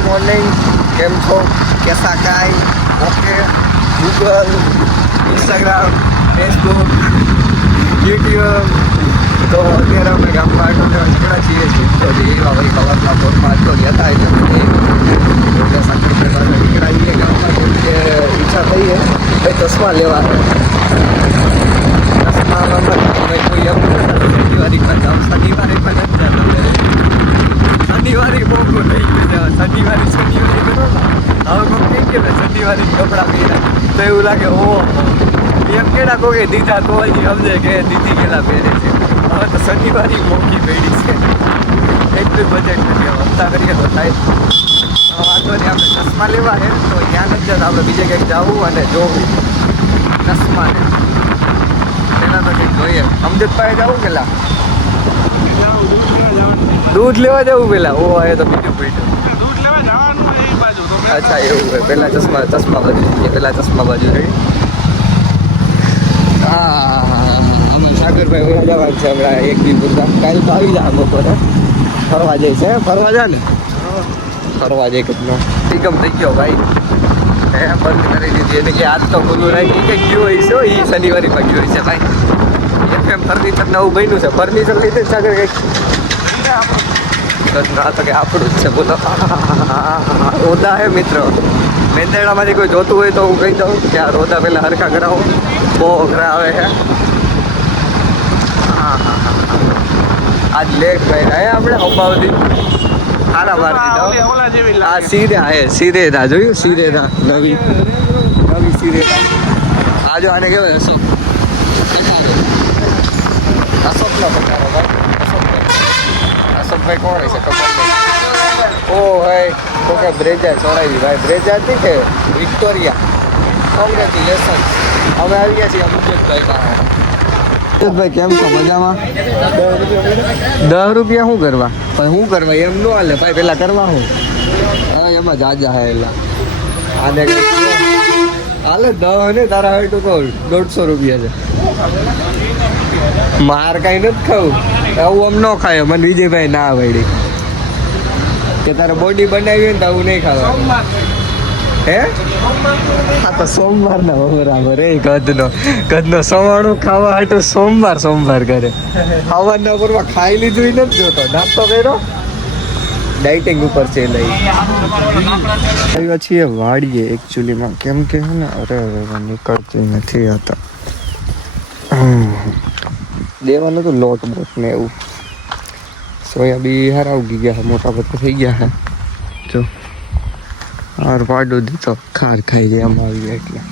morning केम छो कैसा काय okay Google Instagram Facebook YouTube तो અત્યારે આપણે ગામમાં આટો લેવા નીકળ્યા છીએ તો એ ભાઈ કલાકના પોરમાં તો ગયા હતા એટલે સાકર નીકળ્યા છીએ ગામમાં કે ઈચ્છા થઈ છે ભાઈ ચશ્મા લેવા ચશ્મા કોઈ એમ શનિવારે પણ શનિવારે મોકું થઈ ગયું શનિવારે કરો હવે કોઈ કહે કે શનિવારે કપડાં પહેર્યા તો એવું લાગે ઓહો એમ કેડા કોઈ દીધા તો હજી સમજે કે દીદી કેલા પહેરે છે હવે તો શનિવારે મોંઘી પડી છે એટલું બજેટ નથી હપ્તા કરીએ તો થાય વાંધો નહીં આપણે ચશ્મા લેવા છે તો ત્યાં નથી જતા આપણે બીજે કંઈક જવું અને જોવું ચશ્માને તેના તો કંઈક જોઈએ અમજદ પાસે જવું પેલા દૂધ લેવા જવું પેલા ઓ એ તો બીજું પીઠું અચ્છા એવું હોય પેલા ચશ્મા બાજુ પેલા ચશ્મા બાજુ રહી હા અમે સાગરભાઈ ઓલા જવાનું છે હમણાં એક દિન પૂરતા કાલે તો આવી જા બપોરે ફરવા જાય છે ફરવા જા ને ફરવા જાય કેટલો નિગમ થઈ ગયો ભાઈ બંધ કરી દીધી એટલે કે આજ તો ખુલ્લું રાખી કે ગયો હોય છે એ શનિવારીમાં ગયો હોય છે ભાઈ એમ ફર્નિચર નવું બન્યું છે ફર્નિચર લીધે સાગર કંઈક ના તો કે આપણું જ છે બોલો રોદા હે મિત્ર મેંદેડામાંથી કોઈ જોતું હોય તો હું કહી દઉં કે આ રોદા પહેલાં હરખા કરાવો બહુ અઘરા આવે છે આજ લેટ ભાઈ હે આપણે અંબાવતી સારા વાર દીધા આ સિરેધા જોયું સિરેધા નવી સિરેધા આ જો આને કેવાય અશોકનો પટારો ભાઈ અશોકભાઈ કોણ હશે ખબર નહીં ઓ ભાઈ તો કે બ્રેજા ચડાવી ભાઈ બ્રેજા હતી કે વિક્ટોરિયા કોંગ્રેચ્યુલેશન અમે આવી ગયા છીએ અમુકભાઈ પાસે ભાઈ કેમ છો મજામાં 10 રૂપિયા શું કરવા પણ શું કરવા એમ ન હાલે ભાઈ પેલા કરવા હું હા એમાં જાજા હે એલા આને હાલે 10 ને તારા હોય તો કહું 150 રૂપિયા છે માર કાંઈ નથી ખાવું આવું આમ ન ખાય મને વિજયભાઈ ના આવડી કે તારે બોડી બનાવી હોય ને તો આવું નહીં ખાવાનું હે હા તો સોમવારના બરાબર એ ગધનો સવાણું ખાવા હાટું સોમવાર કરે ખાવાના ઉપરમાં ખાઈ લીધું નથી જોતો નાસ્તો કર્યો ડાયટિંગ ઉપર છે લઈ આવ્યા છીએ વાડીએ એકચ્યુઅલીમાં કેમ કે હે ને અરે નીકળતી નથી હતા દેવાનું તો લોટ બોટ ને એવું સોયાબી હારા ઉગી ગયા મોટા બધા થઈ ગયા હે જો હાર પાડો દીધો ખાર ખાઈ ગયા આમ આવી એટલે